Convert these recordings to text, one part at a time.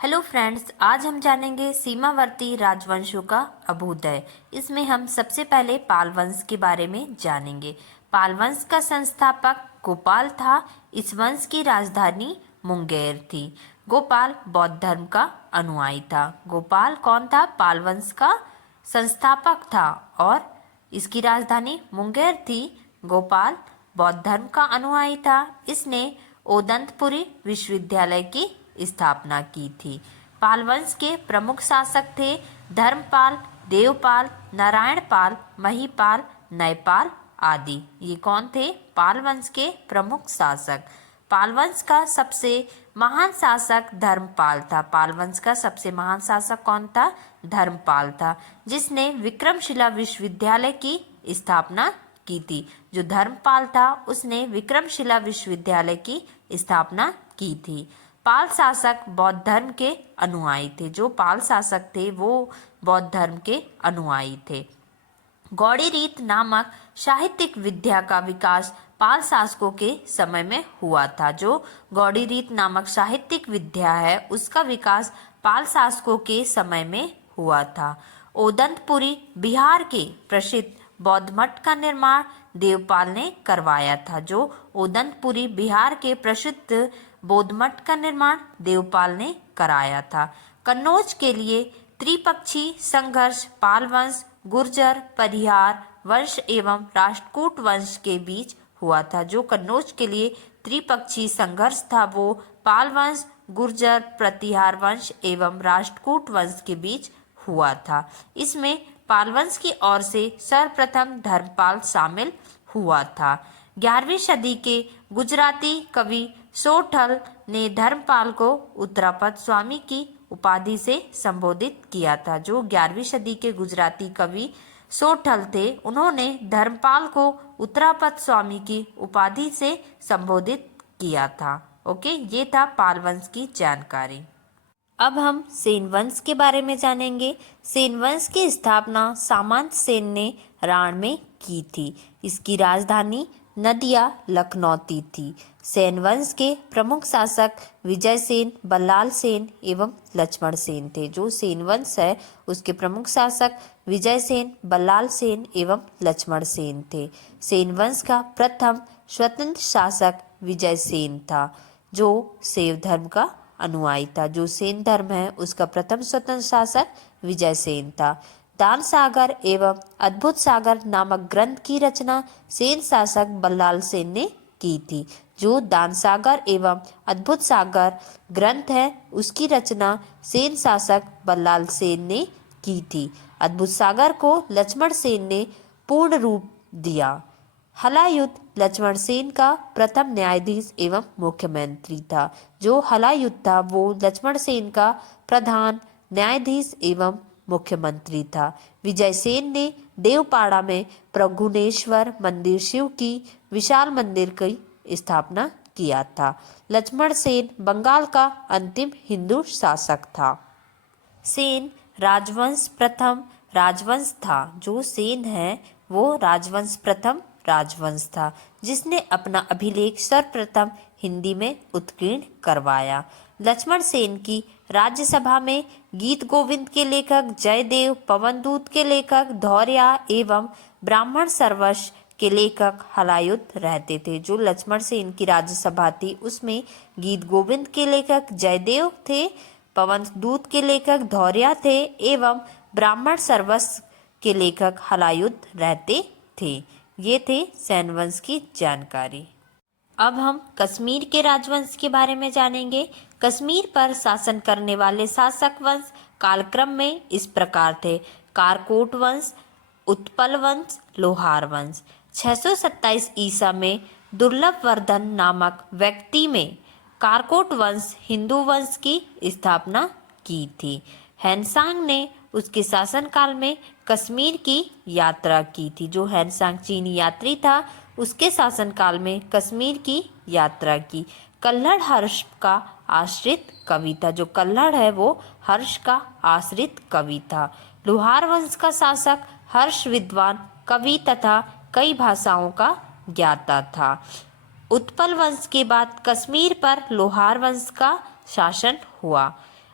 Hello friends, आज हम जानेंगे सीमावर्ती राजवंशों का अभ्युदय। इसमें हम सबसे पहले पाल वंश के बारे में जानेंगे। पाल वंश का संस्थापक गोपाल था। इस वंश की राजधानी मुंगेर थी। गोपाल बौद्ध धर्म का अनुयायी था। गोपाल कौन था? पाल वंश का संस्थापक था और इसकी राजधानी मुंगेर थी। गोपाल बौद्ध धर्म का अनुयायी था। इसने ओदंतपुरी विश्वविद्यालय की स्थापना की थी। पाल वंश के प्रमुख शासक थे धर्मपाल, देवपाल, नारायणपाल, महीपाल, नयपाल आदि। ये कौन थे? पाल वंश के प्रमुख शासक। पाल वंश का सबसे महान शासक धर्मपाल था। पाल वंश का सबसे महान शासक कौन था? धर्मपाल था, जिसने विक्रमशिला विश्वविद्यालय की स्थापना की थी। जो धर्मपाल था उसने विक्रमशिला विश्वविद्यालय की स्थापना की थी। पाल शासक बौद्ध धर्म के अनुयायी थे। जो पाल शासक थे वो बौद्ध धर्म के अनुयायी थे। गौड़ी रीत नामक साहित्यिक विद्या का विकास पाल शासकों के समय में हुआ था। जो गौड़ी रीत नामक साहित्यिक विद्या है उसका विकास पाल शासकों के समय में हुआ था। ओदंतपुरी बिहार के प्रसिद्ध बौद्ध मठ का निर्माण देवपाल ने करवाया था। जो ओदंतपुरी बिहार के प्रसिद्ध बौद्ध मठ का निर्माण देवपाल ने कराया था। कन्नौज के लिए त्रिपक्षीय संघर्ष पाल वंश, गुर्जर, परिहार वंश एवं राष्ट्रकूट वंश के बीच हुआ था। जो कन्नौज के लिए त्रिपक्षीय संघर्ष था वो पाल वंश, गुर्जर, प्रतिहार वंश एवं राष्ट्रकूट वंश के बीच हुआ था। इसमें पाल वंश की ओर से सर्वप्रथम धर्मपाल शामिल हुआ था। 11वीं सदी के गुजराती कवि सोठल ने धर्मपाल को उत्तरापद स्वामी की उपाधि से संबोधित किया था। जो 11वीं सदी के गुजराती कवि सोठल थे उन्होंने धर्मपाल को उत्तरापद स्वामी की उपाधि से संबोधित किया था। ओके, ये था पाल वंश की जानकारी। अब हम सेन वंश के बारे में जानेंगे। सेन वंश की स्थापना सामंत सेन ने राण में की थी। इसकी राजधानी नदिया लखनौती थी। सेन वंश के प्रमुख शासक विजय सेन, बल्लाल सेन एवं लक्ष्मण सेन थे। जो सेन वंश है उसके प्रमुख शासक विजय सेन, बल्लाल सेन एवं लक्ष्मण सेन थे। सेन वंश का प्रथम स्वतंत्र शासक विजय सेन था, जो शैव धर्म का अनुयायी था। जो सेन धर्म है उसका प्रथम स्वतंत्र शासक विजय सेन था। दान सागर एवं अद्भुत सागर नामक ग्रंथ की रचना सेन शासक बल्लाल सेन ने की थी। जो दान सागर एवं अद्भुत सागर ग्रंथ है उसकी रचना सेन शासक बल्लाल सेन ने की थी। अद्भुत सागर को लक्ष्मण सेन ने पूर्ण रूप दिया। हलायुद्ध लक्ष्मण सेन का प्रथम न्यायाधीश एवं मुख्यमंत्री था। जो हलायुद्ध था वो लक्ष्मण सेन का प्रधान न्यायाधीश एवं मुख्यमंत्री था। विजय सेन ने देवपाड़ा में प्रघुनेश्वर मंदिर, शिव की विशाल मंदिर की स्थापना किया था। लक्ष्मण सेन बंगाल का अंतिम हिंदू शासक था। सेन राजवंश प्रथम राजवंश था। जो सेन है वो राजवंश प्रथम राजवंश था, जिसने अपना अभिलेख सर्वप्रथम हिंदी में उत्कीर्ण करवाया। लक्ष्मण सेन की राज्यसभा में गीत गोविंद के लेखक जयदेव, पवनदूत के लेखक धौर्या एवं ब्राह्मण सर्वस्व के लेखक हलायुद्ध रहते थे। जो लक्ष्मण सेन की राज्यसभा थी उसमें गीत गोविंद के लेखक जयदेव थे, पवनदूत के लेखक धौर्या थे एवं ब्राह्मण सर्वस्व के लेखक हलायुद्ध रहते थे। ये थे सेन वंश की जानकारी। अब हम कश्मीर के राजवंश के बारे में जानेंगे। कश्मीर पर शासन करने वाले शासक वंश कालक्रम में इस प्रकार थे: कारकोट वंश, उत्पल वंश, लोहार वंश। 627 ईसा में दुर्लभ वर्धन नामक व्यक्ति में कारकोट वंश हिंदू वंश की स्थापना की थी। हैनसांग ने उसके शासनकाल में कश्मीर की यात्रा की थी। जो हैनसांग चीनी यात्री था उसके शासनकाल में कश्मीर की यात्रा की। कल्हड़ हर्ष का आश्रित कवि था। जो कल्हड़ है वो हर्ष का आश्रित कवि था। लोहार वंश का शासक हर्ष विद्वान कवि तथा कई भाषाओं का ज्ञाता था। उत्पल वंश के बाद कश्मीर पर लोहार वंश का शासन हुआ।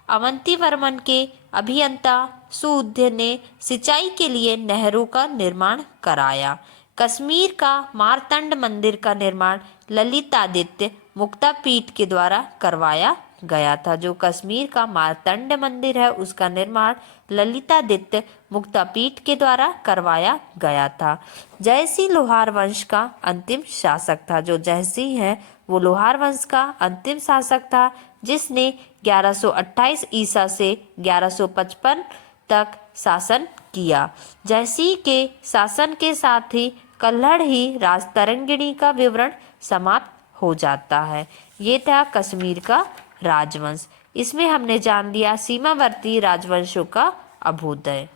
अवंती वर्मन के अभियंता सुउध ने सिंचाई के लिए नहरों का निर्माण कराया। कश्मीर का मारतंड मंदिर का निर्माण ललितादित्य मुक्तापीठ के द्वारा करवाया गया था। जो कश्मीर का मारतंड मंदिर है उसका निर्माण ललितादित्य मुक्तापीठ के द्वारा करवाया गया था। जयसिंह लोहार वंश का अंतिम शासक था। जो जयसिंह है वो लोहार वंश का अंतिम शासक था, जिसने 1128 ईसा से 1155 तक शासन किया। जयसिंह के शासन के साथ ही कल्हड़ ही राजतरंगिणी का विवरण समाप्त हो जाता है। ये था कश्मीर का राजवंश। इसमें हमने जान लिया सीमावर्ती राजवंशों का अभ्युदय।